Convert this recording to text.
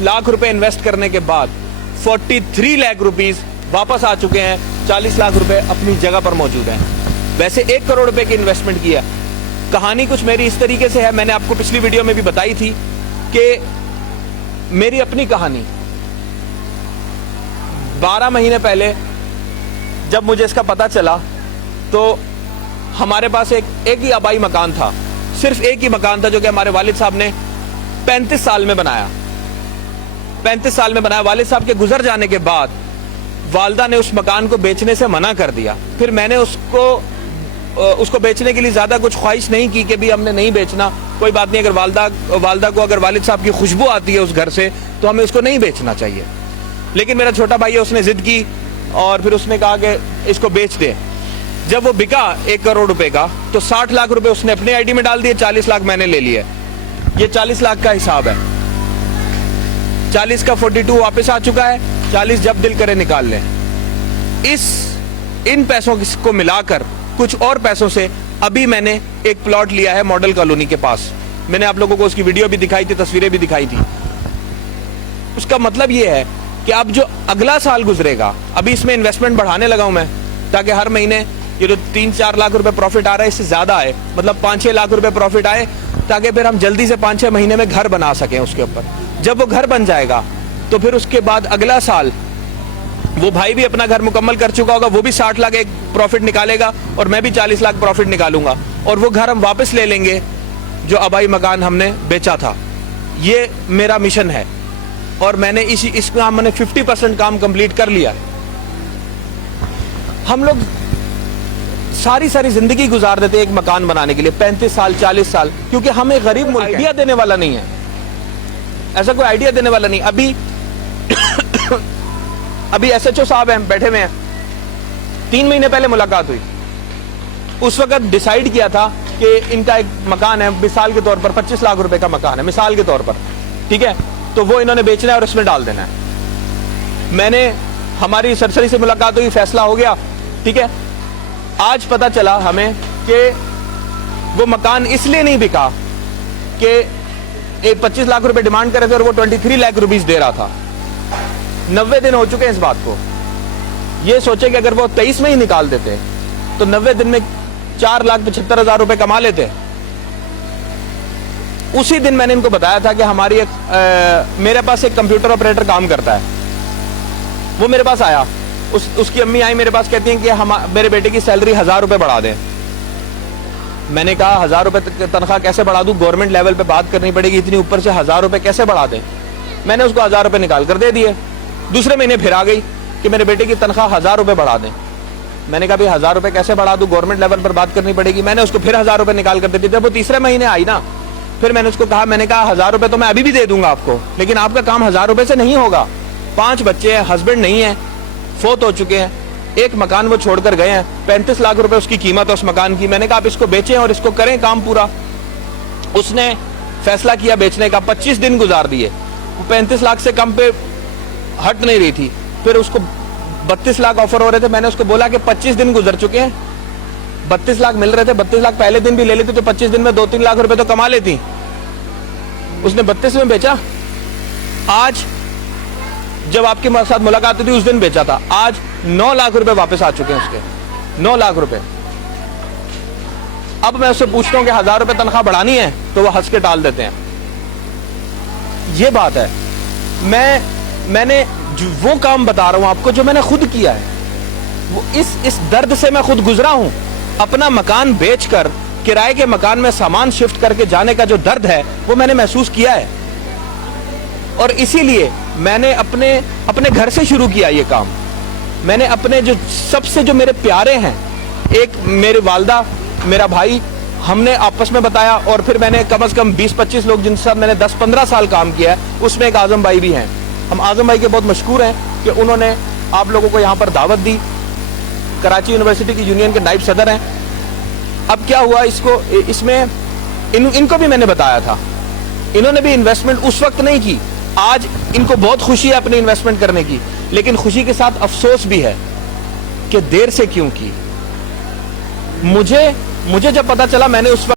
लाख रुपए इन्वेस्ट करने के बाद 43 लाख रुपीस वापस आ चुके हैं। 40 लाख रुपए अपनी जगह पर मौजूद हैं। वैसे 1 करोड़ रुपए की इन्वेस्टमेंट किया। कहानी कुछ मेरी इस तरीके से है, मैंने आपको पिछली वीडियो में भी बताई थी कि मेरी अपनी कहानी 12 महीने पहले जब मुझे इसका पता चला तो हमारे पास एक ही आबाई मकान था, सिर्फ एक ही मकान था जो कि हमारे वालिद साहब ने 35 साल में बनाया। 35 साल में बनाया। वालिद साहब के गुजर जाने के बाद वालदा ने उस मकान को बेचने से मना कर दिया। फिर मैंने उसको बेचने के लिए ज्यादा कुछ ख्वाहिश नहीं की कि भी हमने नहीं बेचना, कोई बात नहीं, अगर वालदा को अगर वालिद साहब की खुशबू आती है उस घर से तो हमें उसको नहीं बेचना चाहिए। लेकिन मेरा छोटा भाई है, उसने जिद की और फिर उसने कहा कि इसको बेच दे। जब वो बिका 1 करोड़ रुपए का तो 60 लाख रुपए उसने अपने आईडी में डाल दिए, 40 लाख मैंने ले लिए। ये 40 लाख का हिसाब है। 40 का 42 वापस आ चुका है, 40 जब दिल करे निकाल लें। इन पैसों को मिलाकर कुछ और पैसों से अभी मैंने एक प्लॉट लिया है मॉडल कॉलोनी के पास। मैंने आप लोगों को उसकी वीडियो भी दिखाई थी, तस्वीरें भी दिखाई थी। उसका मतलब ये है कि अब जो अगला साल गुजरेगा, अभी इसमें इन्वेस्टमेंट बढ़ाने लगा हूं मैं, ताकि हर महीने ये जो 3-4 लाख रुपए प्रॉफिट आ रहा है इससे ज्यादा आए, मतलब 5-6 लाख रुपए प्रॉफिट आए, ताकि फिर हम जल्दी से 5-6 महीने में घर बना सकें उसके ऊपर। जब वो घर बन जाएगा तो फिर उसके बाद अगला साल वो भाई भी अपना घर मुकम्मल कर चुका होगा, वो भी 60 लाख एक प्रॉफिट निकालेगा और मैं भी 40 लाख प्रॉफिट निकालूंगा और वो घर हम वापस ले लेंगे जो आबाई मकान हमने बेचा था। ये मेरा मिशन है और मैंने इसका हमने 50% काम कंप्लीट कर लिया है। हम लोग सारी जिंदगी गुजार देते एक मकान बनाने के लिए, 35 साल 40 साल, क्योंकि हमें गरीब मुल्क आइडिया देने वाला नहीं है, ऐसा कोई आइडिया देने वाला नहीं। अभी SHO साहब हैं, बैठे हुए हैं, 3 महीने पहले मुलाकात हुई। उस वक्त डिसाइड किया था कि इनका एक मकान है, मिसाल के तौर पर 25 लाख रुपए का मकान है, मिसाल के तौर पर, ठीक है, तो वो इन्होंने बेचना है और इसमें डाल देना है। हमारी सरसरी से मुलाकात हुई, फैसला हो गया, ठीक है। आज पता चला हमें कि वो मकान इसलिए नहीं बिका कि 25 लाख रुपए डिमांड कर रहे थे और वो 23 लाख रुपीस दे रहा था। 90 दिन हो चुके हैं इस बात को। ये सोचे कि अगर वो 23 में ही निकाल देते तो 90 दिन में 4,75,000 रुपए कमा लेते। उसी दिन मैंने इनको बताया था कि मेरे पास एक कंप्यूटर ऑपरेटर काम करता है, वो मेरे पास आया, उसकी अम्मी आई मेरे पास, कहती हैं कि मेरे बेटे की सैलरी 1000 रुपए बढ़ा दें। मैंने कहा 1000 रुपए तनख्वाह कैसे बढ़ा दूं, गवर्नमेंट लेवल पे बात करनी पड़ेगी, इतनी ऊपर से 1000 रुपए कैसे बढ़ा दें। मैंने उसको 1000 रुपए निकाल कर दे दिए। दूसरे महीने फिर आ गई कि मेरे बेटे की तनख्वाह 1000 रुपए बढ़ा दें। मैंने कहा भाई 1000 रुपए कैसे बढ़ा दूं, गवर्नमेंट लेवल पर बात करनी पड़ेगी। मैंने उसको फिर 1000 रुपए निकाल कर दे दिए। जब वो तीसरे महीने आई ना, फिर मैंने उसको कहा, मैंने कहा 1000 रुपए तो मैं अभी भी दे दूंगा आपको, लेकिन आपका काम 1000 रुपए से नहीं होगा। 5 बच्चे हैं, हस्बैंड नहीं है, फोत हो चुके हैं, एक मकान वो छोड़कर गए हैं, 35 लाख रुपए उसकी कीमत है उस मकान की। मैंने कहा आप इसको बेचें और इसको करें काम पूरा। उसने फैसला किया बेचने का, 25 दिन गुजार दिए, 35 लाख से कम पे हट नहीं रही थी। फिर उसको 32 लाख ऑफर हो रहे थे। मैंने उसको बोला कि 25 दिन गुजर चुके हैं, 32 लाख मिल रहे थे, 32 लाख पहले दिन भी ले लेती तो 25 दिन में 2-3 लाख रुपए तो कमा लेती। उसने 32 में बेचा। आज जब आपके साथ मुलाकात हुई थी उस दिन बेचा था। आज 9 लाख रुपए वापस आ चुके हैं उसके, 9 लाख रुपए। अब मैं उससे पूछता हूं कि 1000 रुपए तनख्वाह बढ़ानी है तो वो हंस के टाल देते हैं। ये बात है। मैंने वो काम बता रहा हूं आपको जो मैंने खुद किया है। वो इस दर्द से मैं खुद गुजरा हूं। अपना मकान बेचकर किराए के मकान में सामान शिफ्ट करके जाने का जो दर्द है वो मैंने महसूस किया है। और इसीलिए मैंने अपने घर से शुरू किया ये काम। मैंने अपने जो मेरे प्यारे हैं, एक मेरी वालदा, मेरा भाई, हमने आपस में बताया और फिर मैंने कम से कम 20-25 लोग जिनके साथ मैंने 10-15 साल काम किया है, उसमें एक आजम भाई भी हैं। हम आजम भाई के बहुत मशहूर हैं कि उन्होंने आप लोगों को यहाँ पर दावत दी। कराची यूनिवर्सिटी की यूनियन के नाइब सदर हैं। अब क्या हुआ, इनको भी मैंने बताया था, इन्होंने भी इन्वेस्टमेंट उस वक्त नहीं की। आज इनको बहुत खुशी है अपनी इन्वेस्टमेंट करने की, लेकिन खुशी के साथ अफसोस भी है कि देर से क्यों की। मुझे जब पता चला, मैंने उस वक्त